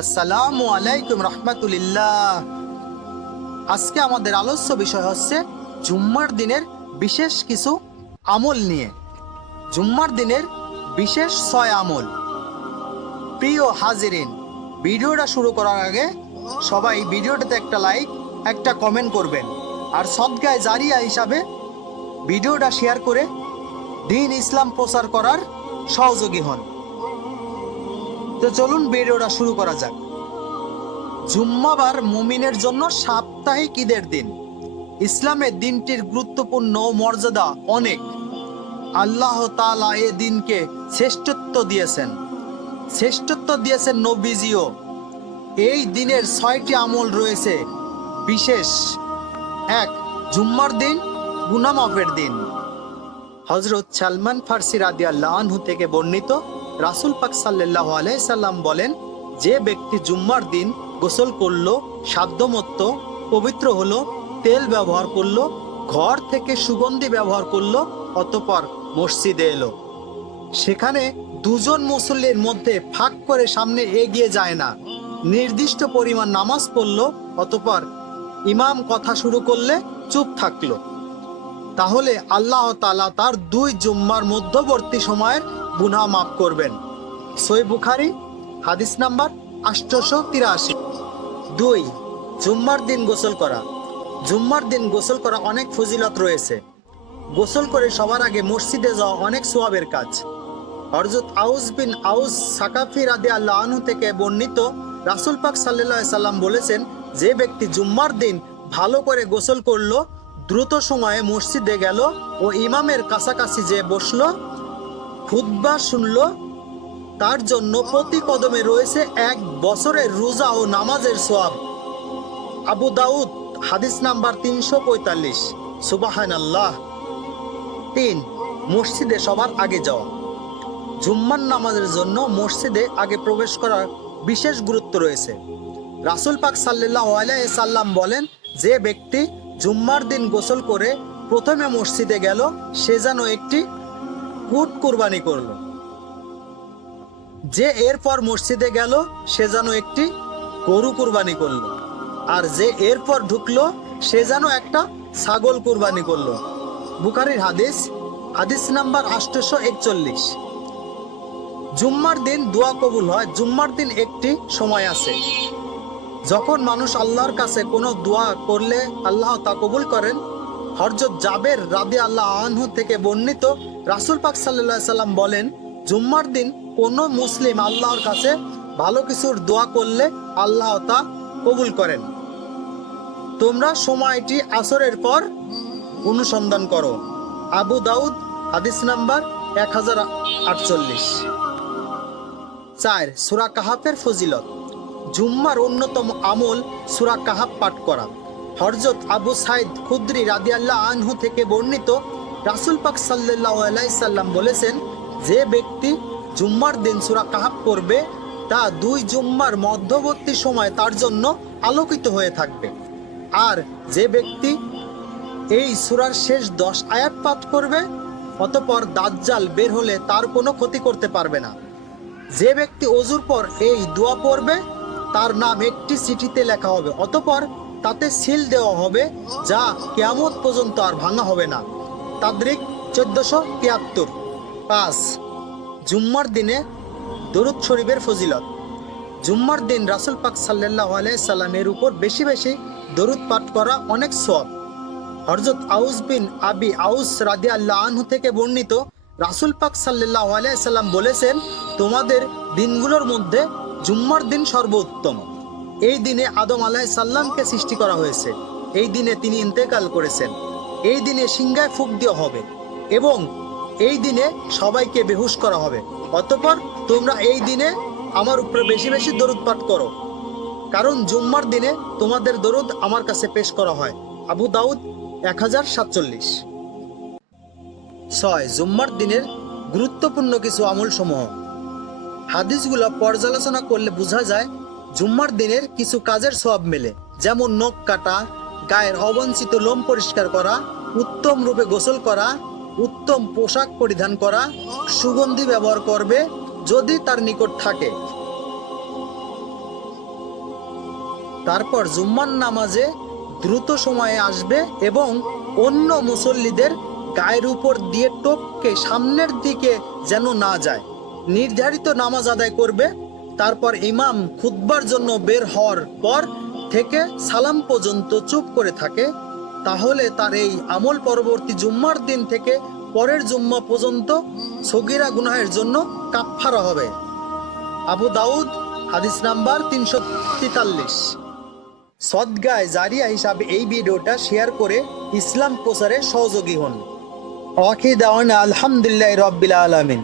আসসালামু আলাইকুম রহমাতুলিল্লাহ। আজকে আমাদের আলোচ্য বিষয় হচ্ছে জুম্মার দিনের বিশেষ কিছু আমল নিয়ে। জুম্মার দিনের বিশেষ ছয় আমল। প্রিয় হাজিরিন, ভিডিওটা শুরু করার আগে সবাই ভিডিওটাতে একটা লাইক, একটা কমেন্ট করবেন। আর সদগায় জারিয়া হিসাবে ভিডিওটা শেয়ার করে দিন ইসলাম প্রচার করার সহযোগী হন। তো চলুন ভিডিওটা শুরু করা যাক। জুম্মাবার মুমিনের জন্য সাপ্তাহিক ঈদের দিন। ইসলামের দিনটির গুরুত্বপূর্ণ মর্যাদা অনেক। আল্লাহ তাআলা এ দিনকে শ্রেষ্ঠত্ব দিয়েছেন। শ্রেষ্ঠত্ব দিয়েছেন নবীজিও। এই দিনের ছয়টি আমল রয়েছে। বিশেষ এক, জুম্মার দিন, গুনামাফের দিন। হজরত সালমান ফার্সি রাদিয়াল্লাহু আনহু থেকে বর্ণিত রাসূল পাক সাল্লাল্লাহু আলাইহি সাল্লাম বলেন, যে ব্যক্তি জুম্মার দিন গোসল করল, সাধ্যমত্ত, পবিত্র হলো, তেল ব্যবহার করল, ঘর থেকে সুগন্ধি ব্যবহার করল, অতপর মসজিদে এলো। সেখানে দুজন মুসল্লির মধ্যে ফাঁক করে সামনে এগিয়ে যায় না। নির্দিষ্ট পরিমাণ নামাজ পড়ল, অতপর ইমাম কথা শুরু করলে চুপ থাকল। তাহলে আল্লাহ তালা তার দুই জুম্মার মধ্যবর্তী সময়ের গুনাহ মাফ করবেন। সই বুখারি, হাদিস নাম্বার আষ্টশো তিরাশি। দুই, জুম্মার দিন গোসল করা। জুম্মার দিন গোসল করা অনেক ফজিলত রয়েছে। গোসল করে সবার আগে মসজিদে যাওয়া অনেক সোয়াবের কাজ। হরজত আউস বিন আউস সাকাফি রাদে আল্লাহ আনু থেকে বর্ণিত রাসুল পাক সাল্লাহ সাল্লাম বলেছেন, যে ব্যক্তি জুম্মার দিন ভালো করে গোসল করল দ্রুত সময়ে মসজিদে গেল ও ইমামের কাছাকাছি যে বসল খুদ্া শুনল। তার জন্য প্রতি কদমে রয়েছে এক বছরের রোজা ও নামাজের সোয়াব আবু দাউদ, হাদিস নাম্বার তিনশো পঁয়তাল্লিশ। সুবাহান আল্লাহ তিন, মসজিদে সবার আগে যাওয়া। জুম্মার নামাজের জন্য মসজিদে আগে প্রবেশ করার বিশেষ গুরুত্ব রয়েছে। রাসুল পাক সাল্লাহ সাল্লাম বলেন, যে ব্যক্তি জুম্মার দিন গোসল করে প্রথমে মসজিদে গেল, সে যেন একটি কুট কুরবানি করল। যে এরপর মসজিদে গেল, সে যেন একটি গরু কুরবানি করল। আর যে এরপর ঢুকলো, সে যেন একটা ছাগল কুরবানি করল। বুখারির হাদিস হাদিস নাম্বার আটশোশো একচল্লিশ। জুম্মার দিন দোয়া কবুল হয়। জুম্মার দিন একটি সময় আছে। যখন মানুষ আল্লাহর কাছে কোনো দোয়া করলে আল্লাহ তা কবুল করেন, হরজত জাবের রাদি আল্লাহ আনহু থেকে বর্ণিত রাসুল পাক সাল্লাহ সাল্লাম বলেন, জুম্মার দিন কোনো মুসলিম আল্লাহর কাছে ভালো কিছুর দোয়া করলে আল্লাহ তা কবুল করেন। তোমরা সময়টি আসরের পর অনুসন্ধান করো। আবু দাউদ, হাদিস নাম্বার এক হাজার আটচল্লিশ। চার, সুরা কাহাফের ফজিলত। জুম্মার অন্যতম আমল সুরা কাহাব পাঠ করা। হরজত আবু সাইদ খুদ্রি রাদিয়াল্লাহ আনহু থেকে বর্ণিত রাসুল পাক সাল্লাহ সাল্লাম বলেছেন, যে ব্যক্তি জুম্মার দিন সুরা কাহাব করবে তা দুই জুম্মার মধ্যবর্তী সময় তার জন্য আলোকিত হয়ে থাকবে। আর যে ব্যক্তি এই সুরার শেষ দশ আয়াত পাঠ করবে, অতপর দাজ্জাল বের হলে তার কোনো ক্ষতি করতে পারবে না। যে ব্যক্তি অজুর পর এই দোয়া পড়বে তার নাম একটি চিঠিতে লেখা হবে, অতপর তাতে সিল দেওয়া হবে যা কেয়ামত পর্যন্ত আর ভাঙা হবে না। তাদ্রিক চোদ্দশো তিয়াত্তর। পাঁচ, জুম্মার দিনে দরুদ শরীফের ফজিলত। জুম্মার দিন রাসুল পাক সাল্লাহ সাল্লামের উপর বেশি বেশি দরুদ পাঠ করা অনেক সব হরজত আউস বিন আবি আউস রাদি আল্লাহ আনহু থেকে বর্ণিত রাসুল পাক সাল্লাহ সাল্লাম বলেছেন, তোমাদের দিনগুলোর মধ্যে জুম্মার দিন সর্বোত্তম। এই দিনে আদম আলাহ সাল্লামকে সৃষ্টি করা হয়েছে। এই দিনে তিনি ইন্তেকাল করেছেন। এই দিনে সিংগায় ফুক দেওয়া হবে এবং এই দিনে সবাইকে বেহুশ করা হবে। অতপর তোমরা এই দিনে আমার উপরে বেশি বেশি দরুদ পাঠ করো। কারণ জুম্মার দিনে তোমাদের দরুদ আমার কাছে পেশ করা হয়। আবু দাউদ এক হাজার সাতচল্লিশ। ছয়, জুম্মার দিনের গুরুত্বপূর্ণ কিছু আমল সমূহ হাদিসগুলো পর্যালোচনা করলে বোঝা যায়, জুম্মার দিনের কিছু কাজের সব মেলে। যেমন নখ কাটা, গায়ের অবঞ্চিত লোম পরিষ্কার করা, উত্তম রূপে গোসল করা, উত্তম পোশাক পরিধান করা, সুগন্ধি ব্যবহার করবে যদি তার নিকট থাকে। তারপর জুম্মার নামাজে দ্রুত সময়ে আসবে এবং অন্য মুসল্লিদের গায়ের উপর দিয়ে টপকে সামনের দিকে যেন না যায়। নির্ধারিত নামাজ আদায় করবে, তারপর ইমাম খুতবার জন্য বের হওয়ার পর থেকে সালাম পর্যন্ত চুপ করে থাকে। তাহলে তার এই আমল পরবর্তী জুম্মার দিন থেকে পরের জুম্মা পর্যন্ত সগিরা গুনাহের জন্য কাফফারা হবে। আবু দাউদ, হাদিস নাম্বার তিনশো তেতাল্লিশ। সদগায় জারিয়া হিসাবে এই ভিডিওটা শেয়ার করে ইসলাম প্রচারে সহযোগী হন। আলহামদুলিল্লাহ রব্বিল আলামিন।